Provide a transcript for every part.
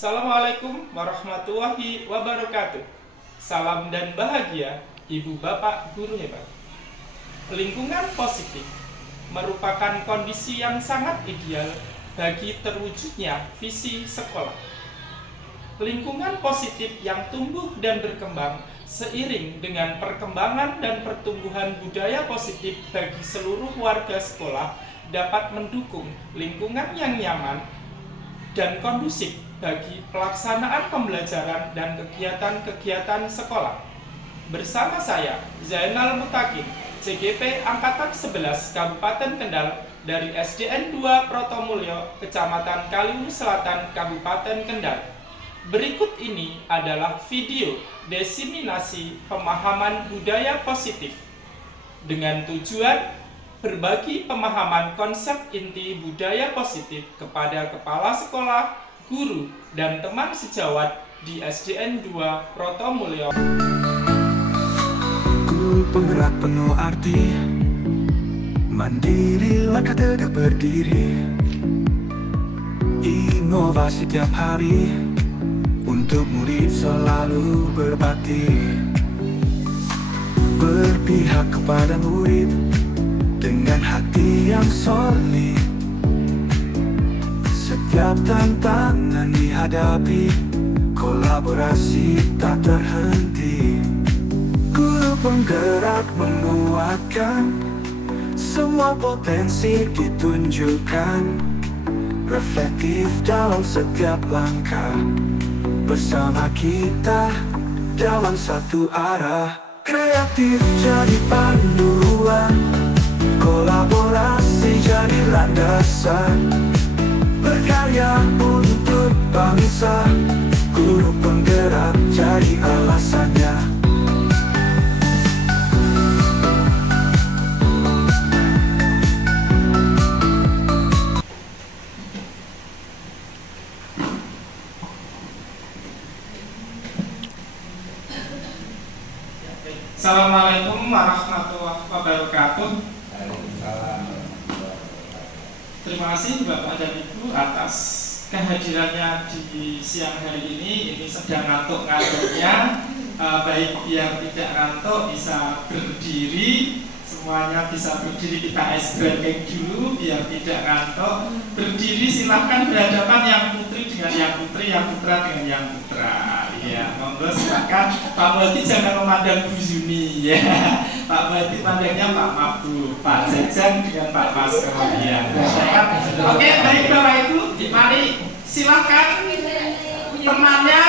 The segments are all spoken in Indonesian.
Assalamualaikum warahmatullahi wabarakatuh. Salam dan bahagia Ibu Bapak Guru hebat. Lingkungan positif merupakan kondisi yang sangat ideal bagi terwujudnya visi sekolah. Lingkungan positif yang tumbuh dan berkembang seiring dengan perkembangan dan pertumbuhan budaya positif bagi seluruh warga sekolah dapat mendukung lingkungan yang nyaman dan kondusif bagi pelaksanaan pembelajaran dan kegiatan-kegiatan sekolah. Bersama saya, Zainal Mutakin, CGP Angkatan 11 Kabupaten Kendal dari SDN 2 Protomulyo, Kecamatan Kaliwungu Selatan, Kabupaten Kendal. Berikut ini adalah video diseminasi pemahaman budaya positif dengan tujuan berbagi pemahaman konsep inti budaya positif kepada kepala sekolah, guru, dan teman sejawat di SDN 2 Protomulyo. Guru penggerak penuh arti, mandiri langkah tegak berdiri, inovasi tiap hari, untuk murid selalu berbakti, berpihak kepada murid dengan hati yang solid. Setiap tantangan dihadapi, kolaborasi tak terhenti. Guru penggerak menguatkan, semua potensi ditunjukkan, reflektif dalam setiap langkah. Bersama kita dalam satu arah, kreatif jadi panduan, kolaborasi jadi landasan, berkarya untuk bangsa. Guru penggerak jadi alasannya. Assalamualaikum warahmatullahi wabarakatuh. Terima kasih Bapak dan Ibu atas kehadirannya di siang hari ini. Ini sedang ngantuk-ngantuknya, baik yang tidak ngantuk bisa berdiri, semuanya bisa berdiri. Kita ice breaking dulu biar tidak ngantuk. Berdiri, silahkan berhadapan yang putri dengan yang putri, yang putra dengan yang putra. Ya, monggo silakan. Pak Multi jangan memandang Bu Zuni ya. Pak Multi pandangnya Pak Mabu, Pak Jajan dengan Pak Masker ya. Oke, baik Bapak Ibu, mari silakan temannya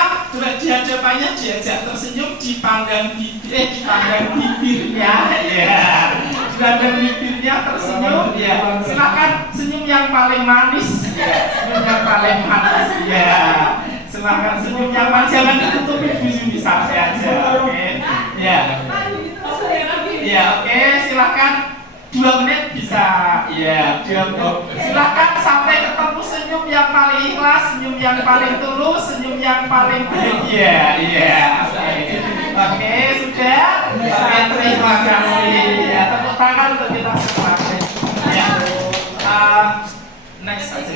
di hadapannya diajak tersenyum, dipandang bibirnya ya. Dipandang bibirnya tersenyum ya. Silakan senyum yang paling manis, senyum yang paling manis ya. Silahkan senyum yang manis, jangan ditutupi Bu Zuni, santai aja, oke? Ya, ya, oke, silahkan 2 menit bisa, ya, 2 menit. Silahkan sampai ketemu senyum yang paling ikhlas, senyum yang paling tulus, senyum yang paling bahagia, ya, oke, sudah? Oke, terima kasih, ya, tepuk tangan untuk kita semua. Ya, next aja.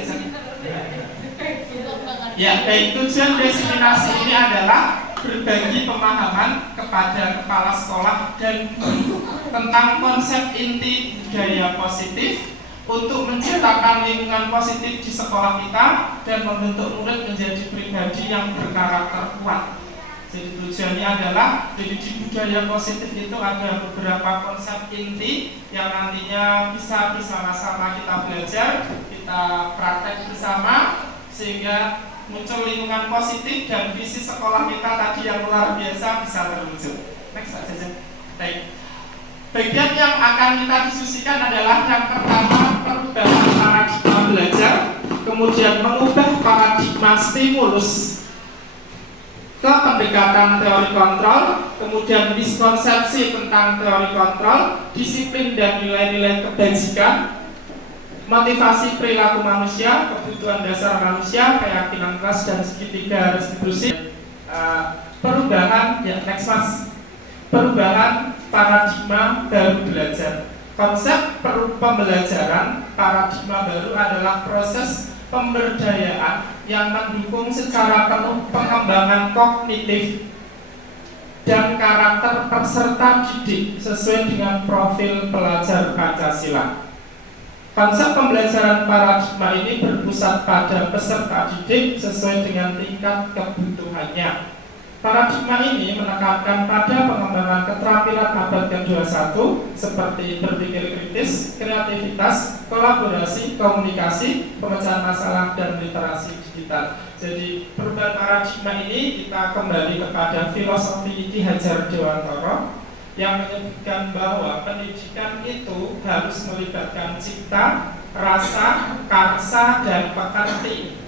Ya, baik, tujuan diseminasi ini adalah berbagi pemahaman kepada kepala sekolah dan guru tentang konsep inti budaya positif untuk menciptakan lingkungan positif di sekolah kita dan membentuk murid menjadi pribadi yang berkarakter kuat. Jadi tujuannya adalah di budaya positif itu ada beberapa konsep inti yang nantinya bisa bersama-sama kita belajar, kita praktek bersama sehingga muncul lingkungan positif dan visi sekolah kita tadi yang luar biasa bisa terwujud. Next saja. Baik. Bagian yang akan kita diskusikan adalah yang pertama perubahan paradigma belajar, kemudian mengubah paradigma stimulus ke pendekatan teori kontrol, kemudian miskonsepsi tentang teori kontrol, disiplin dan nilai-nilai kebajikan, motivasi perilaku manusia, kebutuhan dasar manusia, keyakinan kelas dan segitiga restitusi, perubahan, ya next mas, perubahan paradigma baru belajar. Konsep pembelajaran paradigma baru adalah proses pemberdayaan yang mendukung secara penuh pengembangan kognitif dan karakter peserta didik sesuai dengan profil pelajar Pancasila. Konsep pembelajaran paradigma ini berpusat pada peserta didik sesuai dengan tingkat kebutuhannya. Paradigma ini menekankan pada pengembangan keterampilan abad ke-21 seperti berpikir kritis, kreativitas, kolaborasi, komunikasi, pemecahan masalah, dan literasi digital. Jadi perubahan paradigma ini kita kembali kepada filosofi Ki Hajar Dewantara yang menyebutkan bahwa pendidikan itu harus melibatkan cipta, rasa, karsa, dan pekerti.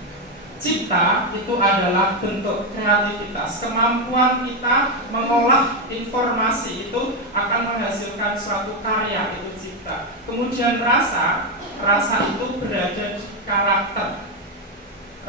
Cipta itu adalah bentuk kreativitas, kemampuan kita mengolah informasi itu akan menghasilkan suatu karya, itu cipta. Kemudian rasa itu berada di karakter.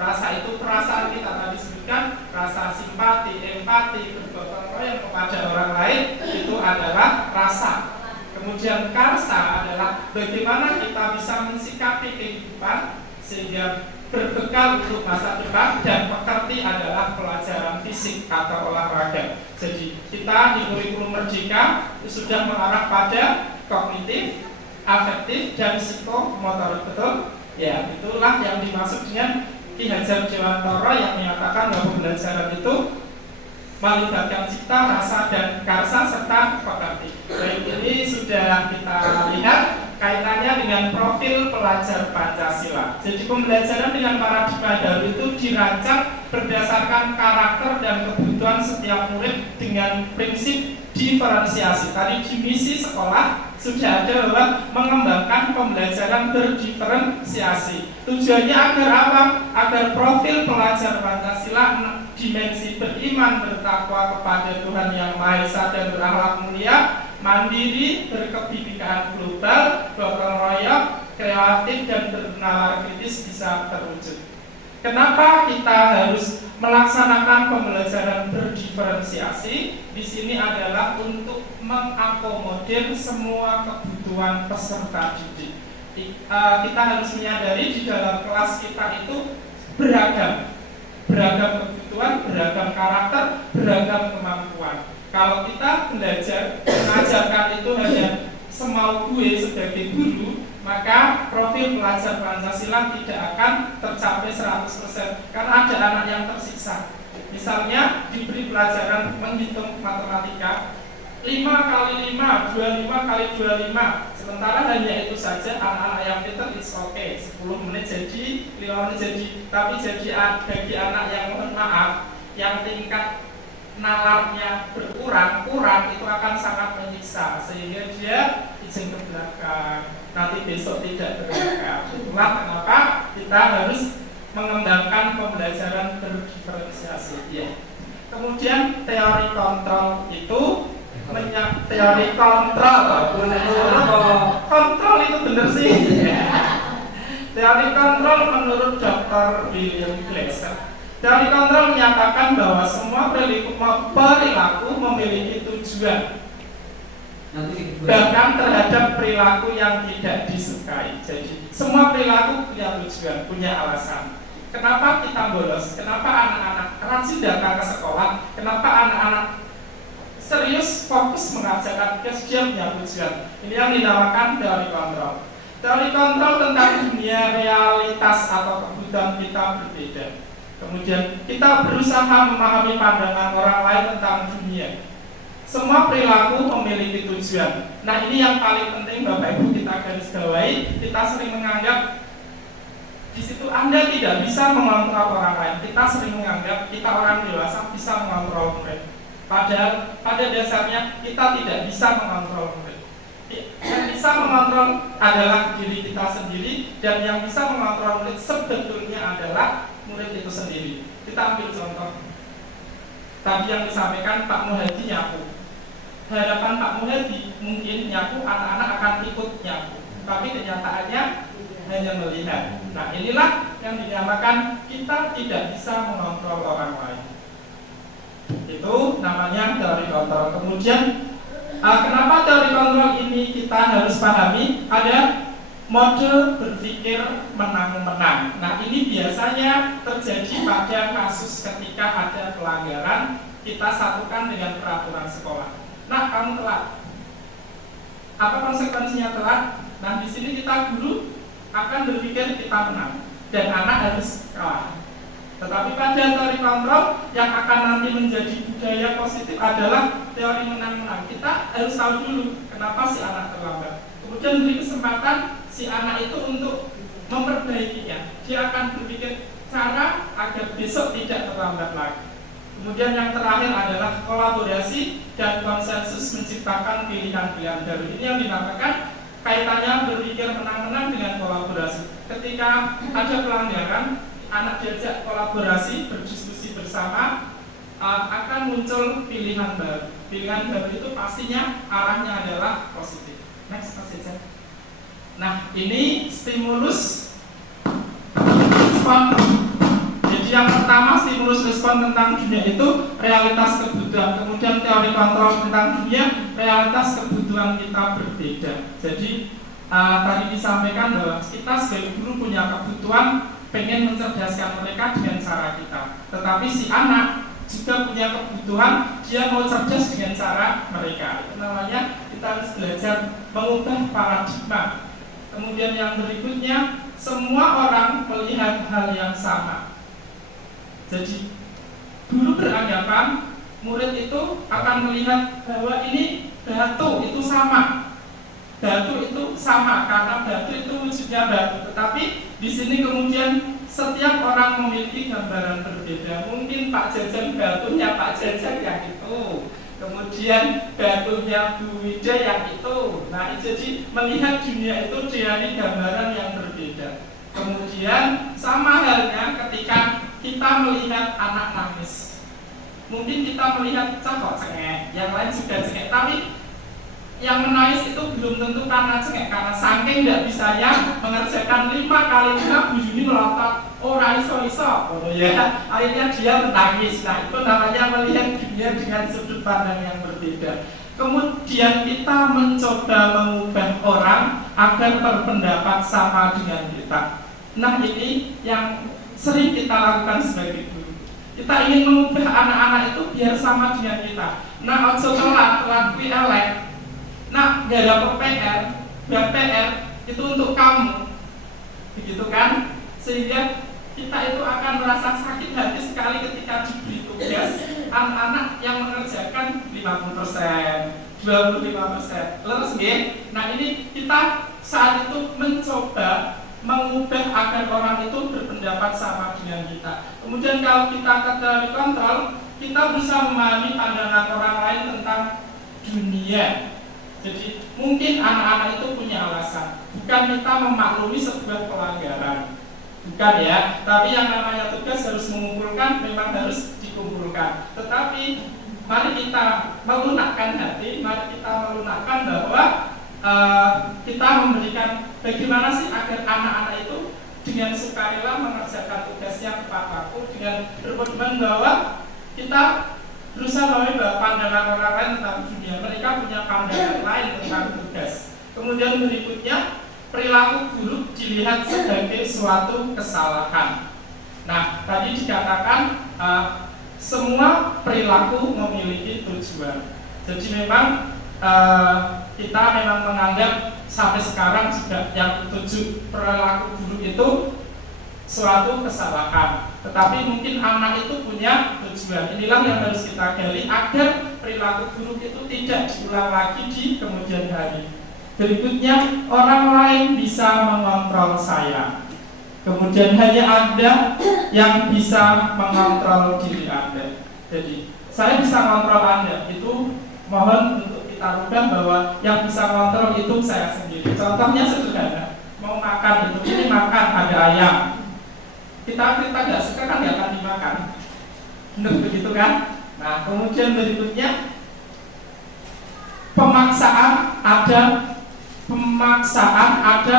Rasa itu perasaan kita tadi sebutkan, rasa simpati, empati, bergotong royong kepada orang lain, itu adalah rasa. Kemudian karsa adalah bagaimana kita bisa mensikapi kehidupan sehingga berbekal untuk masa depan, dan pekerti adalah pelajaran fisik atau olahraga. Jadi kita di kurikulum Merdeka itu sudah mengarah pada kognitif, afektif, dan psikomotorik, betul? Ya, itulah yang dimaksud dengan Ki Hajar Dewantara yang menyatakan bahwa pembelajaran itu melibatkan cipta, rasa, dan karsa serta pekerti. Baik, ini sudah kita lihat kaitannya dengan profil pelajar Pancasila. Jadi pembelajaran dengan paradigma dahulu itu dirancang berdasarkan karakter dan kebutuhan setiap murid dengan prinsip diferensiasi. Tadi di misi sekolah sudah ada bahwa mengembangkan pembelajaran berdiferensiasi. Tujuannya agar apa? Agar profil pelajar Pancasila dimensi beriman, bertakwa kepada Tuhan Yang Maha Esa dan berakhlak mulia, mandiri, berkebinekaan global, gotong royong, kreatif, dan bernalar kritis bisa terwujud. Kenapa kita harus melaksanakan pembelajaran berdiferensiasi? Di sini adalah untuk mengakomodir semua kebutuhan peserta didik. Kita harus menyadari di dalam kelas kita itu beragam kebutuhan, beragam karakter, beragam kemampuan. Kalau kita belajar, mengajarkan itu hanya semau gue sebagai guru, maka profil pelajar Pancasila tidak akan tercapai 100%, karena ada anak yang tersiksa. Misalnya diberi pelajaran menghitung matematika 5 kali 5, 25 kali 25. Sementara hanya itu saja, anak-anak yang pintar is okay, 10 menit jadi, 5 menit jadi. Tapi jadi bagi anak yang mohon maaf, yang tingkat nalarnya kurang itu akan sangat menyiksa, sehingga dia izin ke belakang, nanti besok tidak berangkat. Itulah kenapa kita harus mengembangkan pembelajaran berdiferensiasi. Ya. Kemudian teori kontrol itu teori kontrol itu bener sih. Teori kontrol menurut Dr. William Glasser. Teori kontrol menyatakan bahwa semua perilaku memiliki tujuan, bahkan terhadap perilaku yang tidak disukai. Jadi semua perilaku punya tujuan, punya alasan. Kenapa kita bolos? Kenapa anak-anak rajin datang ke sekolah? Kenapa anak-anak serius fokus mengajarkan tugas? Dia punya tujuan. Ini yang dinamakan teori kontrol. Teori kontrol tentang dunia realitas atau kebutuhan kita berbeda. Kemudian kita berusaha memahami pandangan orang lain tentang dunia. Semua perilaku memiliki tujuan. Nah, ini yang paling penting Bapak Ibu kita garis bawahi. Kita sering menganggap di situ Anda tidak bisa mengontrol orang lain. Kita sering menganggap kita orang dewasa bisa mengontrol murid. Padahal pada dasarnya kita tidak bisa mengontrol murid. Yang bisa mengontrol adalah diri kita sendiri, dan yang bisa mengontrol murid sebetulnya adalah murid itu sendiri. Kita ambil contoh tadi yang disampaikan Pak Muhadi nyapu. Harapan Pak Muhadi mungkin nyapu, anak-anak akan ikut nyapu, tapi kenyataannya hanya melihat. Nah, inilah yang dinamakan kita tidak bisa mengontrol orang lain. Itu namanya teori kontrol. Kemudian kenapa teori kontrol ini kita harus pahami? Ada mode berpikir menang-menang. Nah, ini biasanya terjadi pada kasus ketika ada pelanggaran, kita satukan dengan peraturan sekolah. Nah, kamu telat. Apa konsekuensinya telat? Nah, di sini kita guru akan berpikir kita menang dan anak harus kalah. Tetapi pada teori kontrol yang akan nanti menjadi budaya positif adalah teori menang-menang. Kita harus tahu dulu kenapa si anak terlambat. Kemudian beri kesempatan si anak itu untuk memperbaikinya. Dia akan berpikir cara agar besok tidak terlambat lagi. Kemudian yang terakhir adalah kolaborasi dan konsensus menciptakan pilihan-pilihan baru. Ini yang dinamakan kaitannya berpikir menang-menang dengan kolaborasi. Ketika ada pelanggaran, anak diajak kolaborasi, berdiskusi bersama, akan muncul pilihan baru. Pilihan baru itu pastinya arahnya adalah positif. Next, Mas Eja. Nah, ini stimulus respon. Jadi yang pertama stimulus respon tentang dunia itu realitas kebutuhan. Kemudian teori kontrol tentang dunia, realitas kebutuhan kita berbeda. Jadi tadi disampaikan bahwa kita sebagai guru punya kebutuhan, pengen mencerdaskan mereka dengan cara kita. Tetapi si anak juga punya kebutuhan, dia mau cerdas dengan cara mereka. Itu namanya kita harus belajar mengubah paradigma. Kemudian yang berikutnya, semua orang melihat hal yang sama. Jadi guru beranggapan murid itu akan melihat bahwa ini batu itu sama. Batu itu sama karena batu itu wujudnya batu. Tetapi di sini kemudian setiap orang memiliki gambaran berbeda. Mungkin Pak Jajan batunya Pak Jajan yang itu, kemudian batunya Bu Wida yang itu. Nah, jadi melihat dunia itu dari gambaran yang berbeda. Kemudian sama halnya ketika kita melihat anak nangis. Mungkin kita melihat cakok cengek, yang lain juga cengek, tapi yang menangis itu belum tentu karena cengek, karena saking tidak bisanya mengerjakan 5 kali 5 Bu Yuni melotot, oh iso, oh ya, akhirnya dia menangis. Nah, itu namanya melihat dunia dengan sudut pandang yang berbeda. Kemudian kita mencoba mengubah orang agar berpendapat sama dengan kita. Nah, ini yang sering kita lakukan sebagai guru. Kita ingin mengubah anak-anak itu biar sama dengan kita. Nah, ojo telat kuwi elek. Nah, gak ada PR itu untuk kamu, begitu kan? Sehingga kita itu akan merasa sakit hati sekali ketika diberi tugas anak-anak yang mengerjakan 50%, 25%. Terus nggih. Nah, ini kita saat itu mencoba mengubah agar orang itu berpendapat sama dengan kita. Kemudian kalau kita teori kontrol, kita berusaha memahami pandangan orang lain tentang dunia. Jadi mungkin anak-anak itu punya alasan, bukan kita memaklumi sebuah pelanggaran, bukan ya. Tapi yang namanya tugas harus mengumpulkan, memang harus dikumpulkan. Tetapi mari kita melunakkan hati, mari kita melunakkan bahwa kita memberikan bagaimana sih agar anak-anak itu dengan sukarela mengerjakan tugasnya tepat waktu, dengan berpedoman bahwa kita berusaha memahami bahwa pandangan orang lain tentang dunia, mereka punya pandangan lain tentang tugas. Kemudian berikutnya, perilaku buruk dilihat sebagai suatu kesalahan. Nah, tadi dikatakan semua perilaku memiliki tujuan. Jadi memang kita memang menganggap sampai sekarang juga yang perilaku buruk itu suatu kesalahan. Tetapi mungkin anak itu punya tujuan. Inilah yang harus kita gali agar perilaku buruk itu tidak diulang lagi di kemudian hari. Berikutnya, orang lain bisa mengontrol saya. Kemudian hanya Anda yang bisa mengontrol diri Anda. Jadi saya bisa mengontrol Anda. Itu mohon untuk kita rubah bahwa yang bisa mengontrol itu saya sendiri. Contohnya sederhana, mau makan itu, ini makan ada ayam. Kita nggak suka kan nggak akan dimakan, benar begitu kan? Nah, kemudian berikutnya pemaksaan ada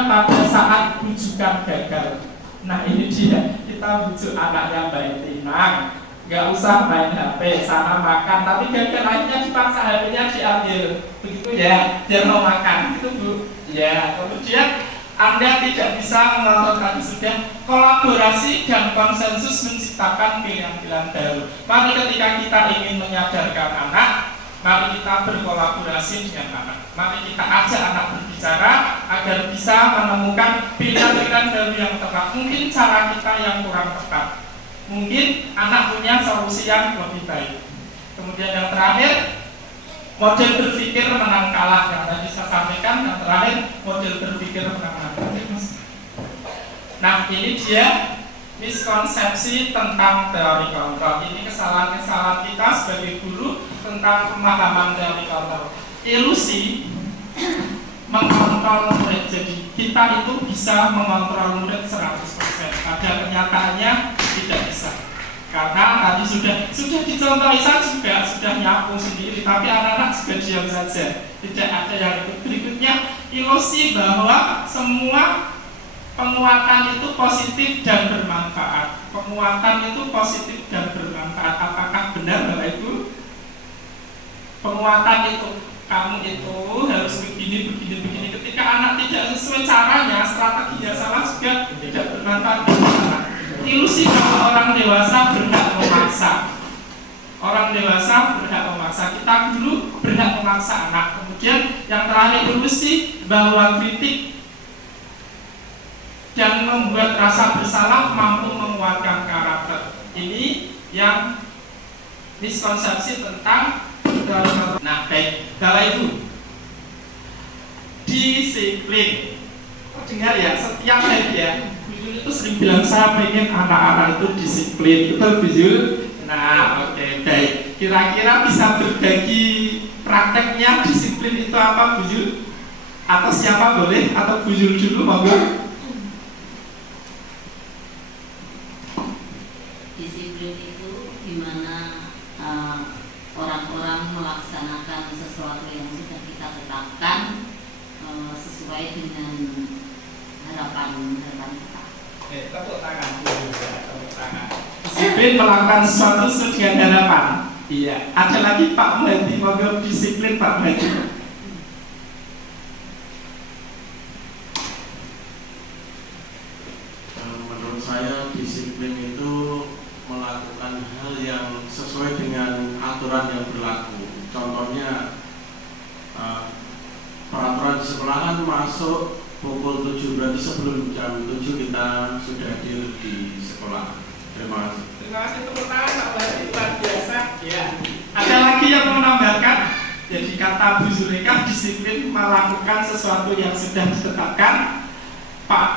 pada saat bujukan gagal. Nah, ini dia, kita bujuk anaknya baik tenang, nggak usah main HP, sana makan, tapi gagal akhirnya dipaksa HP-nya diambil, begitu ya, dia mau makan, itu Bu. Ya, kemudian Anda tidak bisa mengontrol, tadi sudah kolaborasi dan konsensus menciptakan pilihan-pilihan baru. Mari ketika kita ingin menyadarkan anak, mari kita berkolaborasi dengan anak. Mari kita ajak anak berbicara agar bisa menemukan pilihan-pilihan baru yang tepat. Mungkin cara kita yang kurang tepat, mungkin anak punya solusi yang lebih baik. Kemudian yang terakhir, model berpikir menang kalah yang tadi saya sampaikan. Yang terakhir, model berpikir menang kalah. Nah, ini dia miskonsepsi tentang teori kontrol. Ini kesalahan-kesalahan kita sebagai guru tentang pemahaman teori kontrol. Ilusi mengontrol murid. Jadi kita itu bisa mengontrol murid 100%. Pada kenyataannya tidak bisa. Karena tadi sudah dicontohi, saya juga sudah nyapu sendiri, tapi anak-anak juga diam saja. Tidak ada yang ikut. Berikutnya, ilusi bahwa semua penguatan itu positif dan bermanfaat. Penguatan itu positif dan bermanfaat. Apakah benar, Bapak Ibu? Penguatan itu, kamu itu harus begini. Ketika anak tidak sesuai caranya, strateginya salah, juga tidak bermanfaat. Ilusi bahwa orang dewasa berhak memaksa. Orang dewasa berhak memaksa. Kita dulu berhak memaksa anak. Kemudian yang terakhir, ilusi bahwa kritik dan membuat rasa bersalah mampu menguatkan karakter. Ini yang miskonsepsi tentang teori kontrol. Nah, baik, Bapak Ibu, disiplin. Dengar ya, setiap hari ya, Bujul itu sering bilang saya pengen anak-anak itu disiplin. Betul, Bujul? Nah, oke, baik. Kira-kira bisa berbagi prakteknya disiplin itu apa, Bujul? Atau siapa boleh? Atau Bujul dulu, monggo? Disiplin itu dimana orang-orang melaksanakan sesuatu yang sudah kita tetapkan sesuai dengan harapan kita. Tepuk tangan dulu ya, tepuk tangan. Disiplin melakukan sesuatu sesuai dengan harapan. Iya. Ada lagi Pak Muhadi, monggo disiplin Pak Muhadi. Menurut saya disiplin itu melakukan hal yang sesuai dengan aturan yang berlaku. Contohnya peraturan di sekolah kan masuk pukul 7, berarti sebelum jam 7 kita sudah hadir di sekolah. Terima kasih. Terima kasih, tepuk tangan Pak Muhadi, luar biasa. Ya. Ada lagi yang mau menambahkan? Jadi kata Bu Zulekha, disiplin melakukan sesuatu yang sudah ditetapkan. Pak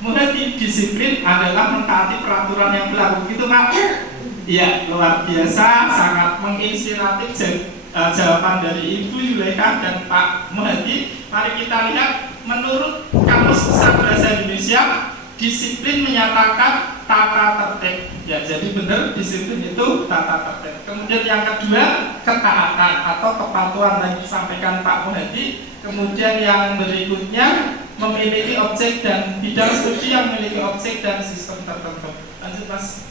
Muhadi, disiplin adalah mentaati peraturan yang berlaku, gitu Pak? Iya, luar biasa, sangat menginspiratif jawaban dari Ibu Zulekha dan Pak Muhadi. Mari kita lihat, menurut Kamus Besar Bahasa Indonesia, disiplin menyatakan tata tertib. Ya, jadi benar, disiplin itu tata tertib. Kemudian yang kedua, ketaatan atau kepatuhan yang disampaikan Pak Muhadi. Kemudian yang berikutnya, memiliki objek dan bidang studi yang memiliki objek dan sistem tertentu. Lanjut Mas.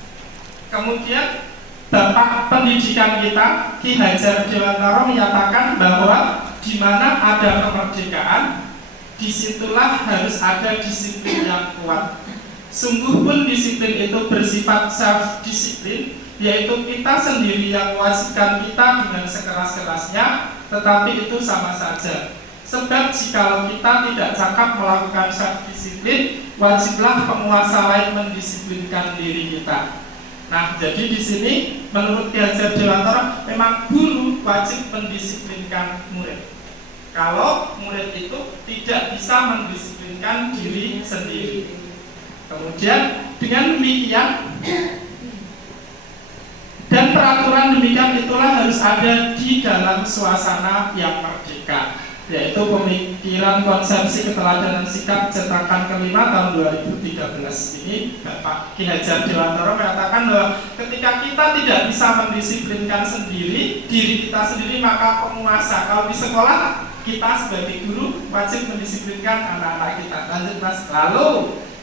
Kemudian Bapak pendidikan kita Ki Hajar Dewantara menyatakan bahwa di mana ada kemerdekaan, disitulah harus ada disiplin yang kuat. Sungguh pun disiplin itu bersifat self-disiplin, yaitu kita sendiri yang mewajibkan kita dengan sekeras-kerasnya, tetapi itu sama saja. Sebab jikalau kita tidak cakap melakukan self-disiplin, wajiblah penguasa lain mendisiplinkan diri kita. Nah, jadi di sini menurut Ki Hajar Dewantara memang guru wajib mendisiplinkan murid. Kalau murid itu tidak bisa mendisiplinkan diri sendiri. Kemudian dengan demikian dan peraturan demikian itulah harus ada di dalam suasana yang merdeka, yaitu pemikiran konsepsi keteladanan sikap cetakan kelima tahun 2013. Ini Bapak Ki Hajar Dewantara mengatakan bahwa ketika kita tidak bisa mendisiplinkan sendiri diri kita sendiri, maka penguasa, kalau di sekolah kita sebagai guru wajib mendisiplinkan anak-anak kita. Lanjut Mas. Lalu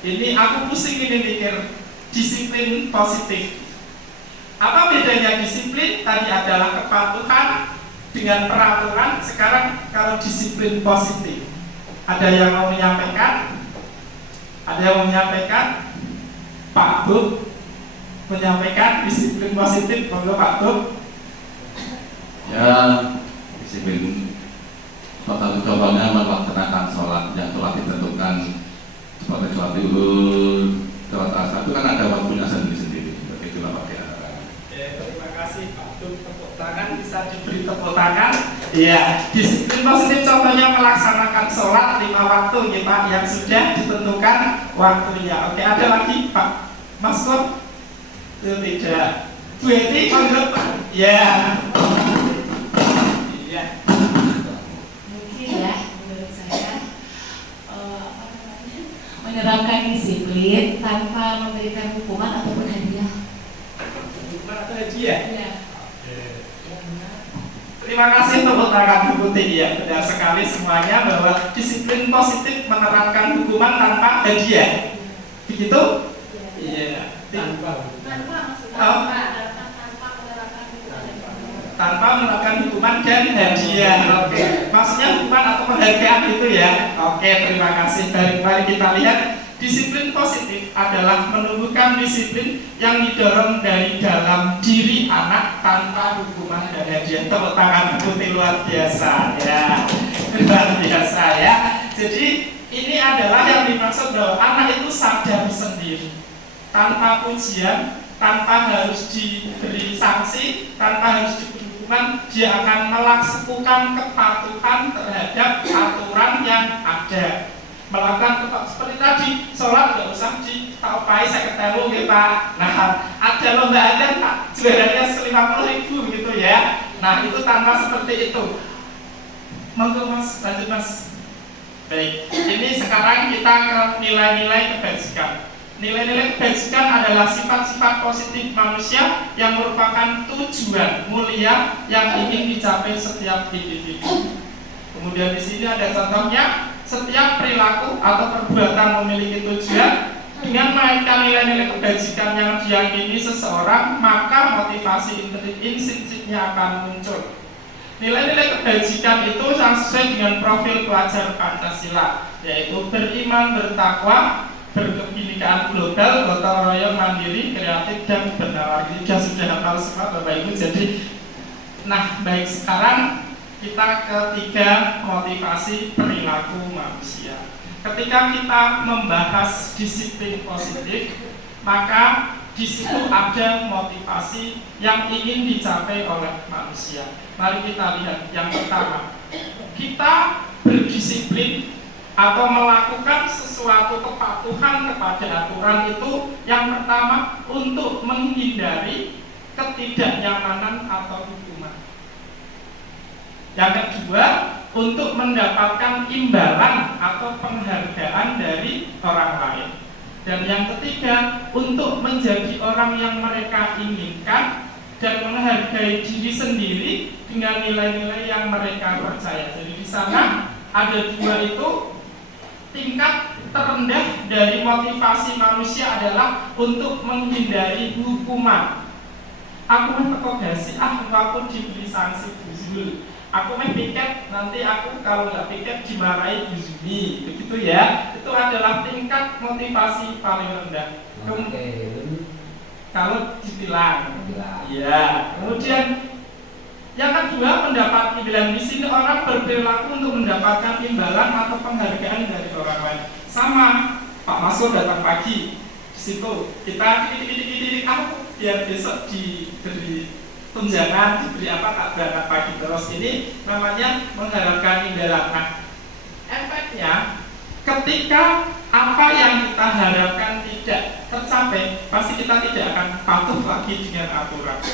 ini aku pusing ini mikir disiplin positif. Apa bedanya disiplin? Tadi adalah kepatuhan dengan peraturan. Sekarang kalau disiplin positif, ada yang mau menyampaikan? Ada yang menyampaikan? Pak Bub menyampaikan disiplin positif, monggo Pak Bub. Ya, disiplin total contohnya melaksanakan sholat yang telah ditentukan seperti sholat zuhur, sholat asar itu kan ada waktunya sendiri-sendiri. Begitulah Pak ya. Terima kasih Pak Bub, tepuk tangan, bisa diberi tepuk tangan. Iya, disiplin positif contohnya melaksanakan sholat 5 waktu ya Pak, yang sudah ditentukan waktunya. Oke, ada lagi Pak Mas Kur? Tidak. Bu Eti, monggo Pak. Ya. Iya. Mungkin ya, menurut saya menerapkan disiplin tanpa memberikan hukuman ataupun hadiah. Hukuman atau hadiah? Ya. Terima kasih tepuk tangan Bu Putih. Ya, benar sekali semuanya bahwa disiplin positif menerapkan hukuman tanpa hadiah. Begitu? Iya. Tanpa menerapkan hukuman dan hadiah. Oke. Maksudnya hukuman atau penghargaan itu ya. Oke, terima kasih. Mari kita lihat. Disiplin positif adalah menumbuhkan disiplin yang didorong dari dalam diri anak tanpa hukuman dan hadiah. Tepuk tangan Putih, luar biasa ya, luar biasa ya. Jadi ini adalah yang dimaksud bahwa anak itu sadar sendiri, tanpa pujian, tanpa harus diberi sanksi, tanpa harus diberi hukuman, dia akan melakukan kepatuhan terhadap aturan yang ada. Melakukan seperti tadi, sholat nggak usah ditaupai saya ketelu gitu Pak. Nah, ada lomba adzan Pak, juaranya 50.000 gitu ya. Nah, itu tanpa seperti itu. Monggo Mas, lanjut Mas. Baik, ini sekarang kita ke nilai-nilai kebajikan. Nilai-nilai kebajikan adalah sifat-sifat positif manusia yang merupakan tujuan mulia yang ingin dicapai setiap individu. Kemudian di sini ada contohnya. Setiap perilaku atau perbuatan memiliki tujuan. Dengan menaikkan nilai-nilai kebajikan yang diyakini seseorang, maka motivasi intrinsiknya akan muncul. Nilai-nilai kebajikan itu sesuai dengan profil pelajar Pancasila, yaitu beriman, bertakwa, berkebinekaan global, gotong royong, mandiri, kreatif, dan benar. Ini sudah hafal semua Bapak Ibu. Jadi, nah baik, sekarang kita ketiga, motivasi perilaku manusia. Ketika kita membahas disiplin positif, maka di situ ada motivasi yang ingin dicapai oleh manusia. Mari kita lihat yang pertama. Kita berdisiplin atau melakukan sesuatu kepatuhan kepada aturan itu yang pertama untuk menghindari ketidaknyamanan atau hukuman. Yang kedua, untuk mendapatkan imbalan atau penghargaan dari orang lain. Dan yang ketiga, untuk menjadi orang yang mereka inginkan dan menghargai diri sendiri dengan nilai-nilai yang mereka percaya. Jadi di sana ada dua itu. Tingkat terendah dari motivasi manusia adalah untuk menghindari hukuman. Aku mentekogasi, aku diberi sanksi buzul. Aku main piket, nanti aku kalau nggak piket dimarahi Yuzumi, begitu ya. Itu adalah tingkat motivasi paling rendah. Kalau ditilang, ya. Kemudian yang kedua, mendapat imbalan. Di sini orang berperilaku untuk mendapatkan imbalan atau penghargaan dari orang lain. Sama, Pak Masuk datang pagi, di situ kita titik aku biar besok diberi tunjangan, diberi apa, tak berangkat pagi terus. Ini namanya mengharapkan imbalan. Nah, efeknya ketika apa yang kita harapkan tidak tercapai, pasti kita tidak akan patuh lagi dengan aturan.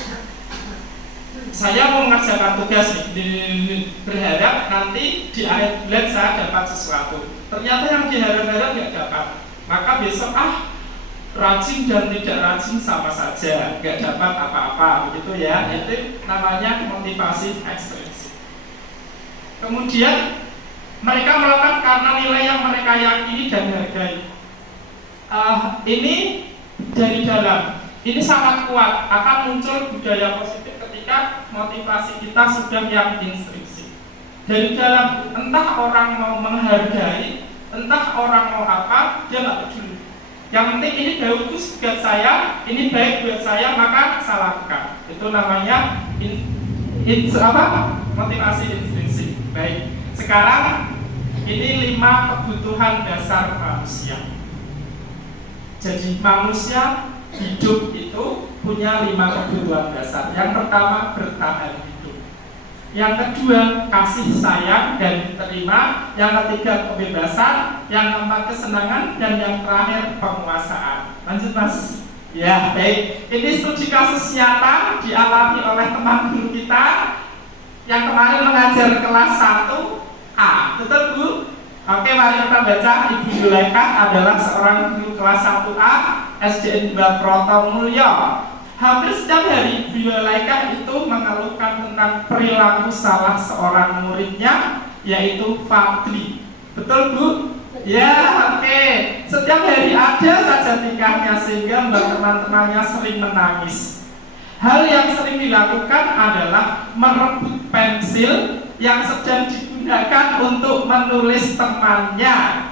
Saya mau mengerjakan tugas nih, berharap nanti di akhir bulan saya dapat sesuatu. Ternyata yang diharap-harap nggak dapat. Maka besok rajin dan tidak rajin sama saja, nggak dapat apa-apa, begitu ya. Itu namanya motivasi ekstrinsik. Kemudian mereka melakukan karena nilai yang mereka yakini dan hargai. Ini dari dalam. Ini sangat kuat, akan muncul budaya positif ketika motivasi kita sudah yang intrinsik. Dari dalam, entah orang mau menghargai Entah orang mau apa, dia nggak peduli. Yang penting ini bagus buat saya, ini baik buat saya, maka saya lakukan. Itu namanya motivasi intrinsik. Baik, sekarang ini 5 kebutuhan dasar manusia. Jadi manusia hidup itu punya 5 kebutuhan dasar. Yang pertama, bertahan hidup. Yang kedua, kasih sayang dan diterima. Yang ketiga, kebebasan. Yang keempat, kesenangan. Dan yang terakhir, penguasaan. Lanjut Mas. Ya, baik. Ini studi kasus nyata dialami oleh teman guru kita yang kemarin mengajar kelas 1A. Betul Bu? Oke, mari kita baca. Ibu Zulaikha adalah seorang guru kelas 1A SDN 2 Protomulyo. Hampir setiap hari Ibu Zulaikha itu mengeluhkan tentang perilaku salah seorang muridnya, yaitu Fadli. Betul Bu? Ya, oke. Setiap hari ada saja tingkahnya sehingga teman-temannya sering menangis. Hal yang sering dilakukan adalah merebut pensil yang sedang digunakan untuk menulis temannya.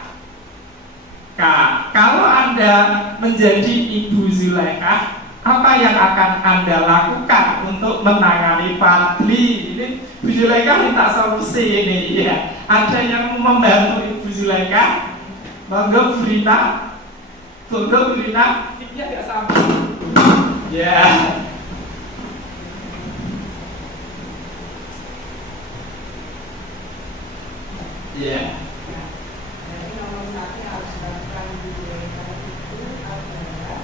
Kak, kalau Anda menjadi Ibu Zulaikha, apa yang akan Anda lakukan untuk menangani Fadli? Ini Bu Zulaikha minta solusi ini, ya. Ada yang mau membantu Ibu Zulaikha? Monggo Bu Rina. Monggo Bu Rina. Tipnya nggak sama. Ya. Ya. Jadi nomor 1 yang harus dilakukan di Zulaikha itu adalah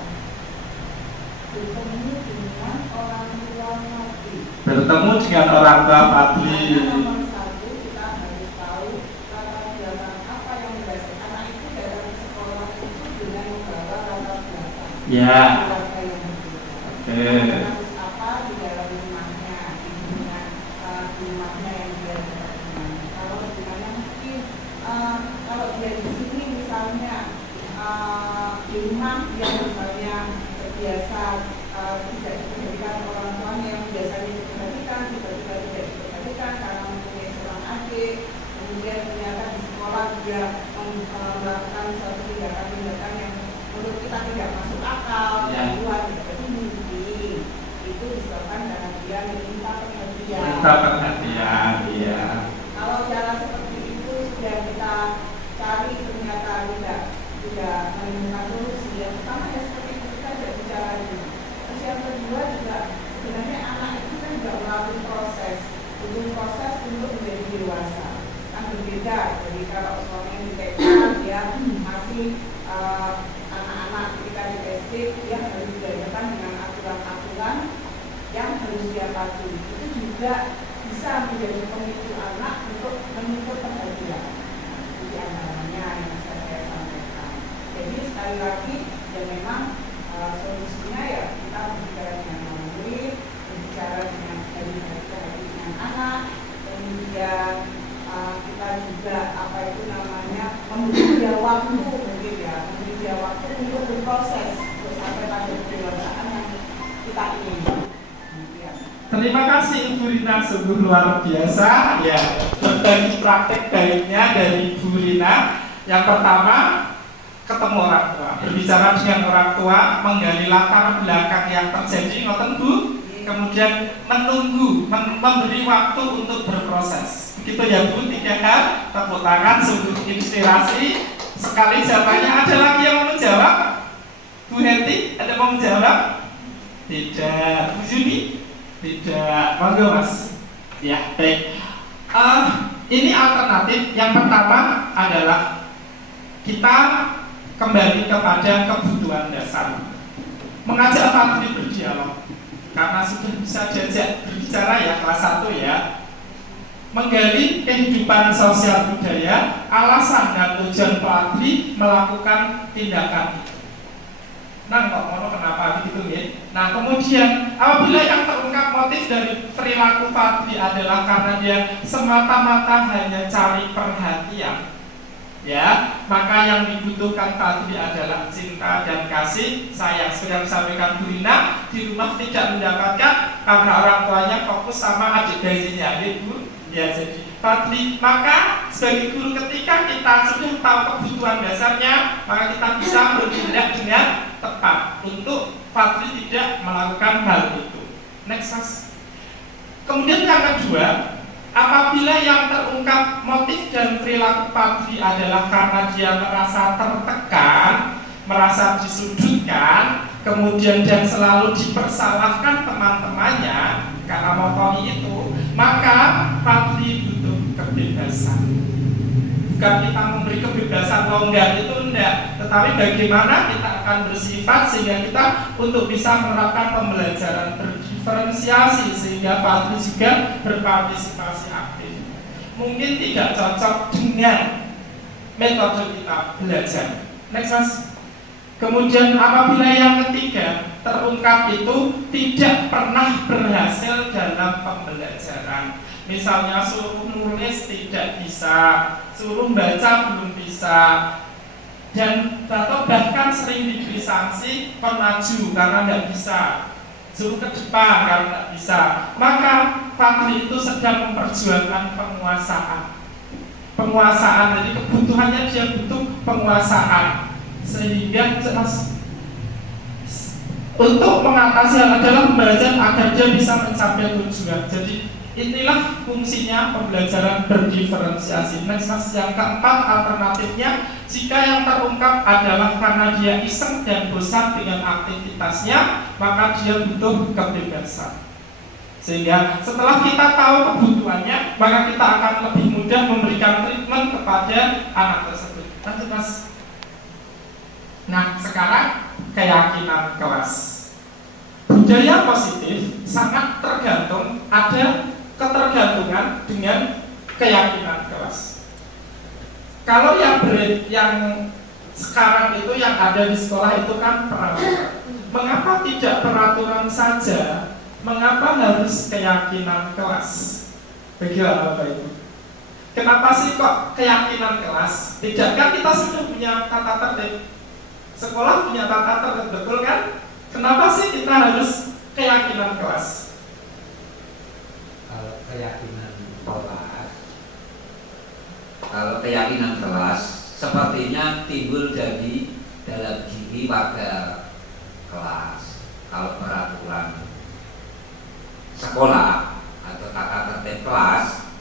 bertemu dengan orang tua Fadli. Bertemu dengan orang tua Fadli. Nomor 1 kita harus tahu latar belakang apa yang mendasari anak itu datang ke sekolah itu dengan membawa latar belakang. Ya. Keluarga yang berbeda. Oke. Harus apa di dalam rumahnya, di rumahnya yang dia dapat. Kalau rumahnya mungkin kalau dia di sini misalnya di rumah dia misalnya terbiasa tidak diperhatikan orang tuanya yang biasanya diperhatikan, tiba-tiba tidak diperhatikan karena mempunyai seorang adik. Kemudian ternyata di sekolah dia melakukan suatu tindakan-tindakan yang menurut kita tidak masuk akal, luar, jadi mungkin itu disebabkan karena dia minta perhatian. Minta perhatian, iya. Kalau cara seperti itu sudah kita cari ternyata tidak menemukan solusi. Yang pertama ya seperti itu kita tidak bicara dulu. Terus yang kedua juga sebenarnya anak itu kan juga melalui proses, butuh proses untuk menjadi dewasa. Kan berbeda. Jadi kalau suaminya di TK dia masih anak-anak, ketika di SD dia harus diajarkan dengan aturan-aturan yang harus dia patuhi. Itu juga bisa menjadi pemicu anak untuk menuntut perhatian. Jadi antaranya yang bisa saya sampaikan. Jadi sekali lagi ya memang solusinya ya kita berbicara dengan murid, berbicara dengan dengan anak, kemudian kita juga apa itu namanya memberi dia waktu mungkin ya, memberi dia waktu untuk berproses untuk sampai pada kedewasaan yang kita inginkan. Terima kasih Ibu Rina, sungguh luar biasa ya, berbagi praktek baiknya dari Ibu Rina. Yang pertama, ketemu orang tua, berbicara dengan orang tua, menggali latar belakang yang terjadi, ngoten Bu. Kemudian menunggu, memberi waktu untuk berproses. Begitu ya Bu, 3 hal. Tepuk tangan, sungguh inspirasi sekali jawabannya. Ada lagi yang mau menjawab? Bu Henti, ada mau menjawab? Tidak. Bu Juni? Tidak. Monggo Mas. Ya, baik. Ini alternatif. Yang pertama adalah kita kembali kepada kebutuhan dasar. Mengajak Fadli berdialog. Karena sudah bisa diajak berbicara ya kelas 1 ya. Menggali kehidupan sosial budaya, alasan dan tujuan Fadli melakukan tindakan itu. Nah, kok ngono kenapa begitu ya? Nah, kemudian apabila yang terungkap motif dari perilaku Fadli adalah karena dia semata-mata hanya cari perhatian, ya, maka yang dibutuhkan Fadli adalah cinta dan kasih sayang. Sudah disampaikan Bu Rina, di rumah tidak mendapatkan karena orang tuanya fokus sama adik bayinya, ya Bu. Ya, jadi Fadli, maka sebagai guru ketika kita sudah tahu kebutuhan dasarnya, maka kita bisa bertindak dengan tepat untuk Fadli tidak melakukan hal itu. Next, Mas. Kemudian yang kedua, apabila yang terungkap motif dan perilaku Fadli adalah karena dia merasa tertekan, merasa disudutkan, kemudian dan selalu dipersalahkan teman-temannya karena motoni itu, maka Fadli butuh kebebasan. Bukan kita memberi kebebasan longgar itu enggak, tetapi bagaimana kita akan bersifat sehingga kita untuk bisa menerapkan pembelajaran berdiferensiasi sehingga Fadli juga berpartisipasi aktif. Mungkin tidak cocok dengan metode kita belajar. Next, Mas. Kemudian apabila yang ketiga terungkap itu tidak pernah berhasil dalam pembelajaran, misalnya suruh nulis tidak bisa, suruh baca belum bisa, dan atau bahkan sering diberi sanksi maju karena tidak bisa, suruh ke depan karena tidak bisa, maka Fadli itu sedang memperjuangkan penguasaan. Jadi kebutuhannya dia butuh penguasaan, sehingga jelas untuk mengatasi hal adalah pembelajaran agar dia bisa mencapai tujuan. Jadi inilah fungsinya pembelajaran berdiferensiasi. Next, Mas. Yang keempat, alternatifnya, jika yang terungkap adalah karena dia iseng dan bosan dengan aktivitasnya, maka dia butuh kebebasan. Sehingga setelah kita tahu kebutuhannya, maka kita akan lebih mudah memberikan treatment kepada anak tersebut. Lanjut, Mas. Nah, sekarang keyakinan kelas. Budaya positif sangat tergantung, ada ketergantungan dengan keyakinan kelas. Kalau yang sekarang itu yang ada di sekolah itu kan peraturan. Mengapa tidak peraturan saja? Mengapa harus keyakinan kelas? Bagaimana Bapak Ibu? Kenapa sih kok keyakinan kelas? Tidak kan kita sudah punya tata tertib. Sekolah punya tata tertib, betul kan? Kenapa sih kita harus keyakinan kelas? Kalau keyakinan kelas sepertinya timbul dari dalam diri warga kelas. Kalau peraturan sekolah atau tata tertib kelas,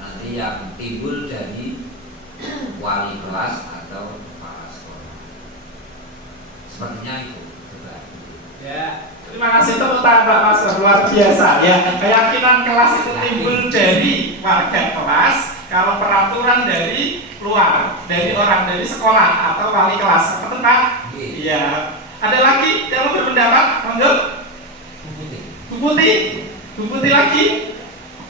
nanti yang timbul dari wali kelas atau kepala sekolah. Sepertinya itu. Ya, terima kasih tepuk tangan Pak Mas, luar biasa ya. Keyakinan kelas itu timbul dari warga kelas, kalau peraturan dari luar, dari orang dari sekolah atau wali kelas. Betul Pak? Iya. Ada lagi yang mau berpendapat? Monggo. Bu Putih lagi?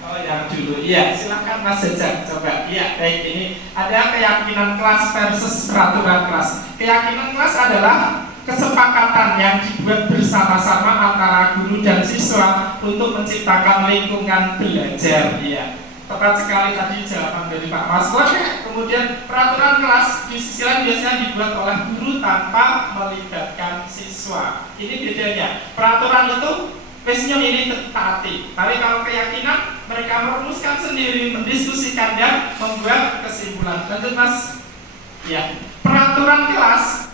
Oh yang dulu. Iya, silakan Mas Jajak coba. Iya, baik, ini ada keyakinan kelas versus peraturan kelas. Keyakinan kelas adalah kesepakatan yang dibuat bersama-sama antara guru dan siswa untuk menciptakan lingkungan belajar. Iya, tepat sekali tadi jawaban dari Pak Maskur. Kemudian peraturan kelas di sisi lain biasanya dibuat oleh guru tanpa melibatkan siswa. Ini bedanya. Peraturan itu pesnya ini taati, tapi kalau keyakinan mereka merumuskan sendiri, mendiskusikan dan membuat kesimpulan. Lanjut Mas. Ya, peraturan kelas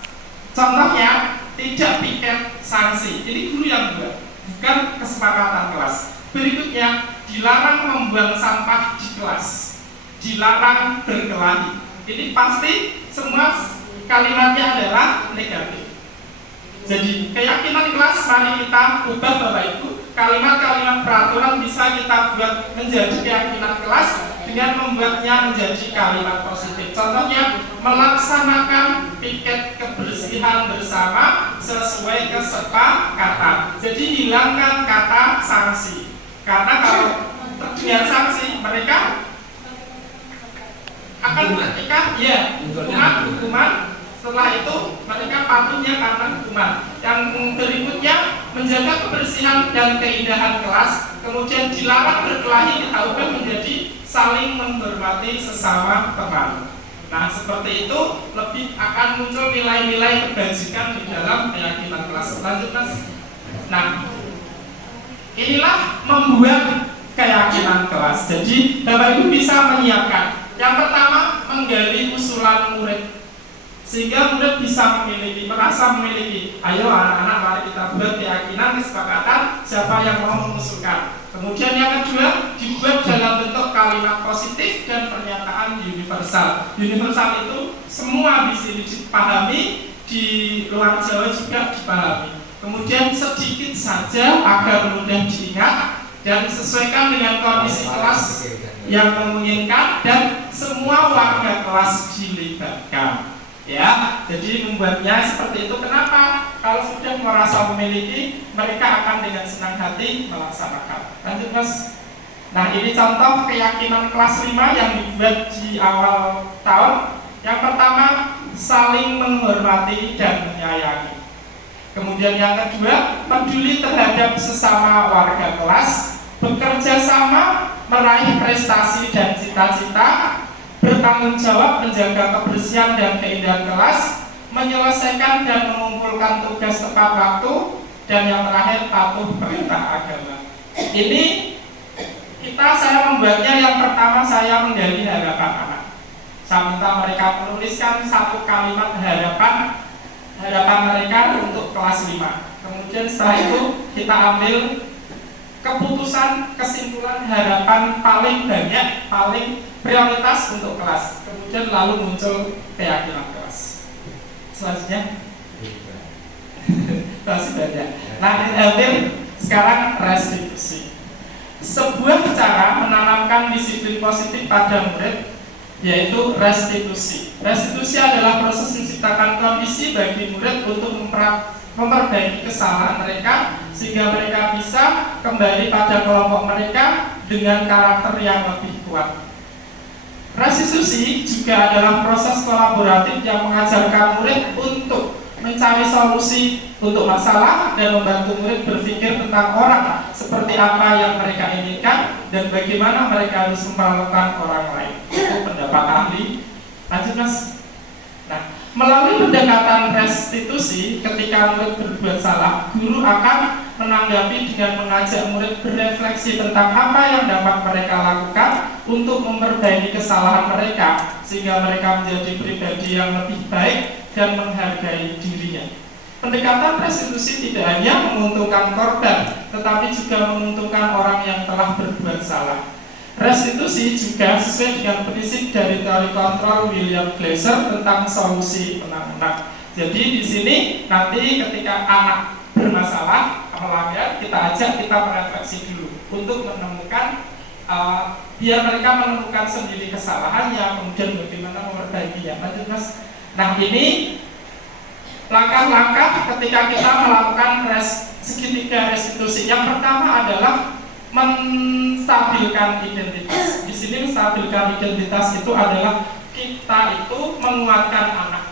contohnya tidak piket sanksi. Ini guru yang buat, bukan kesepakatan kelas. Berikutnya, dilarang membuang sampah di kelas, dilarang berkelahi. Ini pasti semua kalimatnya adalah negatif. Jadi keyakinan kelas mari kita ubah Bapak Ibu. Kalimat-kalimat peraturan bisa kita buat menjadi keyakinan kelas dengan membuatnya menjadi kalimat positif. Contohnya, melaksanakan piket kebersihan bersama sesuai kesepakatan. Jadi hilangkan kata sanksi. Karena kalau dengan sanksi mereka akan ketika hukuman. Setelah itu mereka patuhnya karena hukuman. Yang berikutnya, menjaga kebersihan dan keindahan kelas. Kemudian dilarang berkelahi, kita ubah menjadi saling menghormati sesama teman. Nah, seperti itu lebih akan muncul nilai-nilai kebajikan di dalam keyakinan kelas. Lanjut Mas. Nah, inilah membuat keyakinan kelas. Jadi Bapak Ibu bisa menyiapkan Yang pertama, menggali usulan murid sehingga murid bisa merasa memiliki. Ayo anak-anak, mari kita buat keyakinan, kesepakatan siapa yang mau mengusulkan. Kemudian yang kedua, dibuat dalam bentuk kalimat positif dan pernyataan universal. Universal itu semua di sini dipahami, di luar Jawa juga dipahami. Kemudian sedikit saja agar mudah diingat dan sesuaikan dengan kondisi kelas yang memungkinkan dan semua warga kelas dilibatkan. Ya, jadi membuatnya seperti itu. Kenapa? Kalau sudah merasa memiliki, mereka akan dengan senang hati melaksanakan. Lanjut Mas. Nah, ini contoh keyakinan kelas 5 yang dibuat di awal tahun. Yang pertama, saling menghormati dan menyayangi. Kemudian yang kedua, peduli terhadap sesama warga kelas, bekerja sama meraih prestasi dan cita-cita, bertanggung jawab menjaga kebersihan dan keindahan kelas, menyelesaikan dan mengumpulkan tugas tepat waktu, dan yang terakhir patuh perintah agama. Ini saya membuatnya. Yang pertama saya menggali harapan anak. Saya minta mereka menuliskan satu kalimat harapan mereka untuk kelas 5. Kemudian setelah itu kita ambil keputusan, kesimpulan, harapan paling banyak, paling prioritas untuk kelas. Kemudian lalu muncul keyakinan kelas. Selanjutnya masih banyak. Nah, diambil sekarang restitusi. Sebuah cara menanamkan disiplin positif pada murid yaitu restitusi. Restitusi adalah proses menciptakan kondisi bagi murid untuk memperbaiki kesalahan mereka sehingga mereka bisa kembali pada kelompok mereka dengan karakter yang lebih kuat. Restitusi juga adalah proses kolaboratif yang mengajarkan murid untuk mencari solusi untuk masalah dan membantu murid berpikir tentang orang seperti apa yang mereka inginkan dan bagaimana mereka harus memperlakukan orang lain. Itu pendapat ahli. Lanjut Mas. Nah, melalui pendekatan restitusi, ketika murid berbuat salah, guru akan menanggapi dengan mengajak murid berefleksi tentang apa yang dapat mereka lakukan untuk memperbaiki kesalahan mereka sehingga mereka menjadi pribadi yang lebih baik dan menghargai dirinya. Pendekatan restitusi tidak hanya menguntungkan korban, tetapi juga menguntungkan orang yang telah berbuat salah. Restitusi juga sesuai dengan prinsip dari teori kontrol William Glasser tentang solusi menang-menang. Jadi di sini nanti ketika anak bermasalah, melanggar, kita ajak kita merefleksi dulu untuk menemukan biar mereka menemukan sendiri kesalahannya, kemudian bagaimana memperbaikinya. Lanjut Mas. Nah, ini langkah-langkah ketika kita melakukan segitiga restitusi. Yang pertama adalah menstabilkan identitas. Di sini menstabilkan identitas itu adalah kita itu menguatkan anak.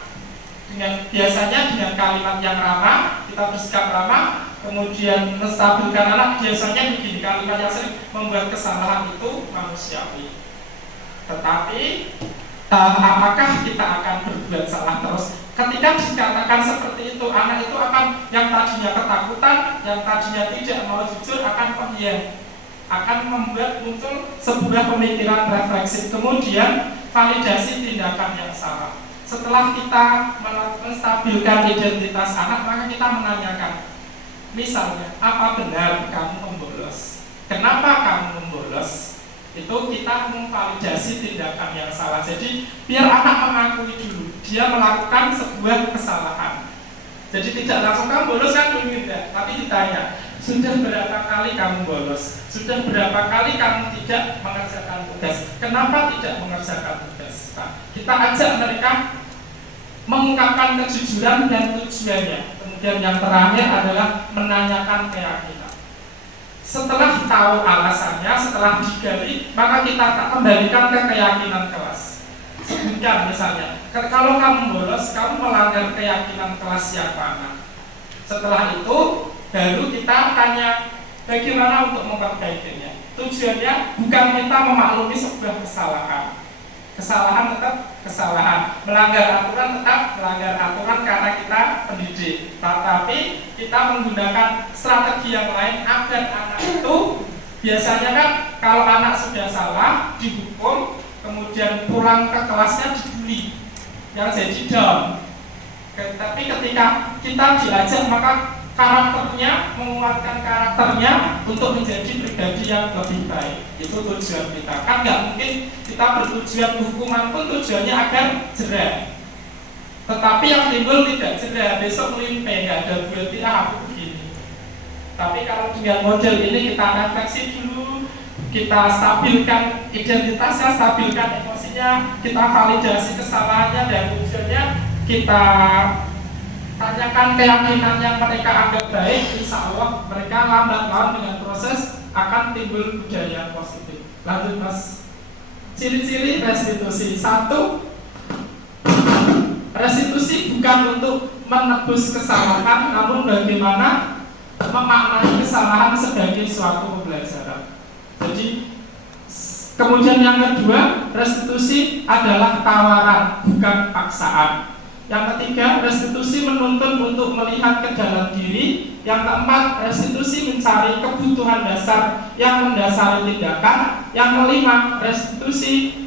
Biasanya dengan kalimat yang ramah, kita bersikap ramah. Kemudian menstabilkan anak biasanya begini, kalimat yang sering membuat kesalahan itu manusiawi. Tetapi apakah kita akan berbuat salah terus? Ketika dikatakan seperti itu, anak itu akan yang tadinya ketakutan, yang tadinya tidak mau jujur akan akan membuat muncul sebuah pemikiran refleksif, kemudian validasi tindakan yang salah. Setelah kita menstabilkan identitas anak, maka kita menanyakan, misalnya, apa benar kamu membolos? Kenapa kamu membolos? Itu kita memvalidasi tindakan yang salah. Jadi biar anak mengakui dulu dia melakukan sebuah kesalahan. Jadi tidak langsung kamu bolos kan dulu tidak, tapi ditanya, sudah berapa kali kamu bolos? Sudah berapa kali kamu tidak mengerjakan tugas? Kenapa tidak mengerjakan tugas? Nah, kita ajak mereka mengungkapkan kejujuran dan tujuannya. Kemudian yang terakhir adalah menanyakan keyakinan. Setelah tahu alasannya, setelah digali, maka kita kembalikan ke keyakinan kelas. Sebutkan misalnya, kalau kamu bolos, kamu melanggar keyakinan kelas yang mana? Setelah itu, baru kita tanya bagaimana untuk memperbaikinya. Tujuannya bukan kita memaklumi sebuah kesalahan. Kesalahan tetap kesalahan, melanggar aturan tetap melanggar aturan karena kita pendidik. Tetapi kita menggunakan strategi yang lain agar anak itu, biasanya kan kalau anak sudah salah dihukum, kemudian pulang ke kelasnya dibully, yang jadi down. Tapi ketika kita diajak, maka karakternya, menguatkan karakternya untuk menjadi pribadi yang lebih baik. Itu tujuan kita. Kan nggak mungkin kita bertujuan hukuman pun tujuannya agar jerah. Tetapi yang timbul tidak jerah, besok melimpe, nggak ada berarti aku begini. Tapi kalau dengan model ini kita refleksi dulu, kita stabilkan identitasnya, stabilkan emosinya, kita validasi kesalahannya, dan tujuannya kita tanyakan keyakinan yang mereka anggap baik, insya Allah mereka lambat laun dengan proses akan timbul budaya positif. Lanjut Mas. Ciri-ciri restitusi. 1, restitusi bukan untuk menebus kesalahan, namun bagaimana memaknai kesalahan sebagai suatu pembelajaran. Jadi kemudian yang kedua, restitusi adalah tawaran, bukan paksaan. Yang ketiga, restitusi menuntun untuk melihat ke dalam diri. Yang keempat, restitusi mencari kebutuhan dasar yang mendasari tindakan. Yang kelima, restitusi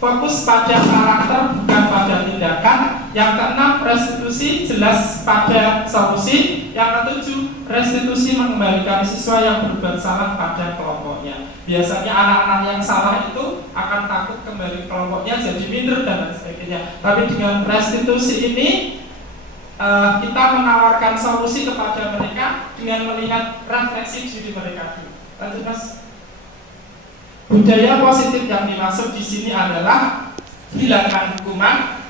fokus pada karakter bukan pada tindakan. Yang keenam, restitusi jelas pada solusi. Yang ketujuh, restitusi mengembalikan siswa yang berbuat salah pada kelompoknya. Biasanya anak-anak yang salah itu akan takut kembali kelompoknya, jadi minder dan lain sebagainya. Tapi dengan restitusi ini kita menawarkan solusi kepada mereka dengan melihat refleksi diri mereka dulu. Lanjut Mas. Budaya positif yang dimaksud di sini adalah hilangkan hukuman,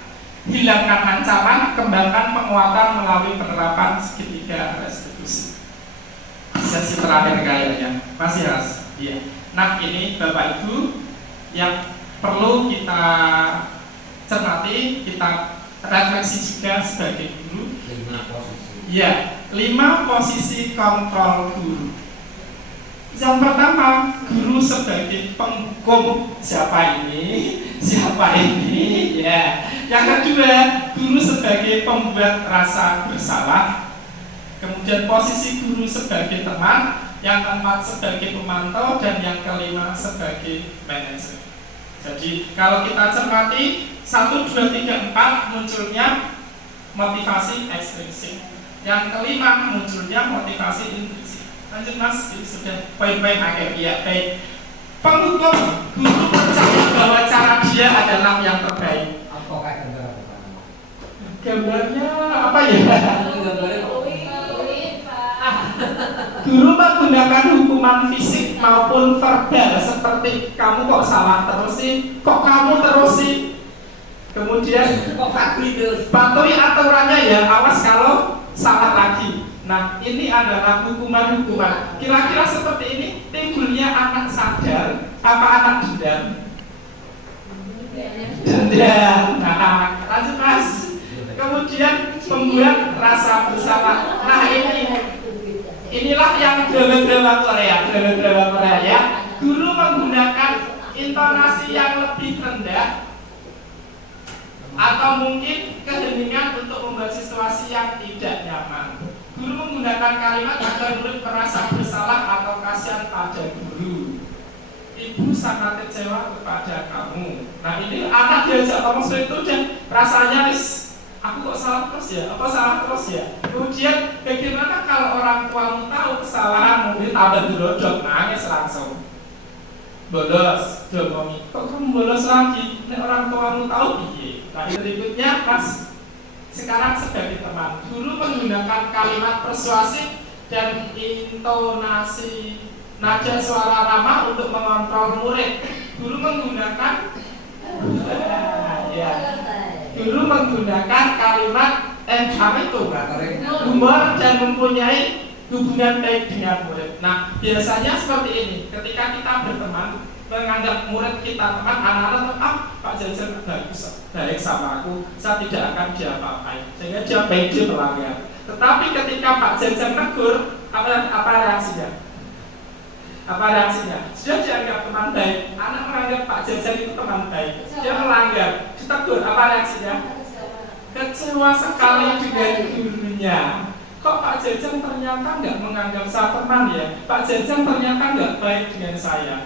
hilangkan ancaman, kembangkan penguatan melalui penerapan segitiga restitusi. Sesi terakhir kayaknya masih Mas. Iya. Nah ini Bapak Ibu yang perlu kita cermati, kita refleksi juga sebagai guru. 5 posisi. Iya, 5 posisi kontrol guru. Yang pertama, guru sebagai penghukum, siapa ini, siapa ini, ya. Yang kedua, guru sebagai pembuat rasa bersalah. Kemudian posisi guru sebagai teman. Yang keempat sebagai pemantau, dan yang kelima sebagai manajer. Jadi kalau kita cermati 1, 2, 3, 4 munculnya motivasi ekstrinsik. Yang kelima munculnya motivasi intrinsik. Lanjut Mas, ini sudah poin-poin akhir. Ya baik. Penghukum, guru percaya bahwa cara dia adalah yang terbaik. Apakah gambar apa? Gambarnya apa ya? Guru menggunakan hukuman fisik maupun verbal seperti kamu kok salah terus sih, kok kamu terus sih. Kemudian kok patuhi aturannya ya, awas kalau salah lagi. Nah ini adalah hukuman-hukuman. Kira-kira seperti ini timbulnya anak sadar apa anak dendam? Dendam. Nah lanjut Mas. Kemudian membuat rasa bersalah. Nah inilah yang drama-drama Korea ya. Guru menggunakan intonasi yang lebih rendah atau mungkin keheningan untuk membuat situasi yang tidak nyaman. Guru menggunakan kalimat agar murid merasa bersalah atau kasihan pada guru. Ibu sangat kecewa kepada kamu. Nah ini anak diajak ngomong seperti itu dan rasanya aku kok salah terus ya? Apa salah terus ya? Kemudian bagaimana kalau orang tuamu tahu kesalahan, mungkin tambah dirodok, nangis langsung. Bolos, domomi. Kok kamu bolos lagi? Nek orang tuamu tahu piye? Nah berikutnya Mas, sekarang sebagai teman, guru menggunakan kalimat persuasif dan intonasi nada suara ramah untuk mengontrol murid. Guru menggunakan Guru menggunakan kalimat apa itu? Humor dan mempunyai hubungan baik dengan murid. Nah, biasanya seperti ini. Ketika kita berteman, menganggap murid kita teman, anak-anak Pak Jajan baik sama aku, saya tidak akan diapa-apain. Sehingga dia baik, dia melanggar. Tetapi ketika Pak Jajan negur, apa reaksinya? Apa reaksinya? Sudah dianggap teman baik, anak menganggap Pak Jajan itu teman baik, dia melanggar, ditegur, apa reaksinya? Kecewa sekali dengan gurunya. Kok Pak Jajan ternyata nggak menganggap saya teman ya? Pak Jajan ternyata nggak baik dengan saya.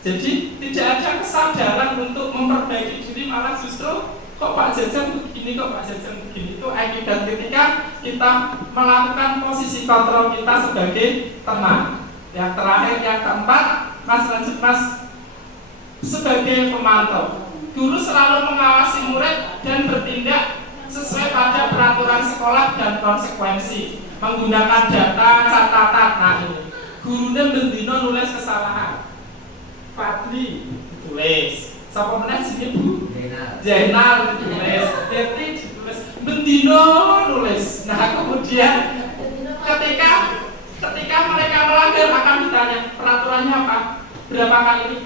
Jadi tidak ada kesadaran untuk memperbaiki diri, malah justru kok Pak Jajan begini, kok Pak Jajan begini. Itu akibat ketika kita melakukan posisi kontrol kita sebagai teman. Yang terakhir, yang keempat, Mas lanjut Mas, sebagai pemantau. Guru selalu mengawasi murid dan bertindak sesuai pada peraturan sekolah dan konsekuensi, menggunakan data, catatan. Nah ini, gurunya bendino nulis kesalahan. Fadli ditulis, siapa meneh sini Bu? Zainal ditulis, Teti ditulis, bendino nulis. Nah kemudian ketika mereka melanggar akan ditanya peraturannya apa? Berapa kali ini?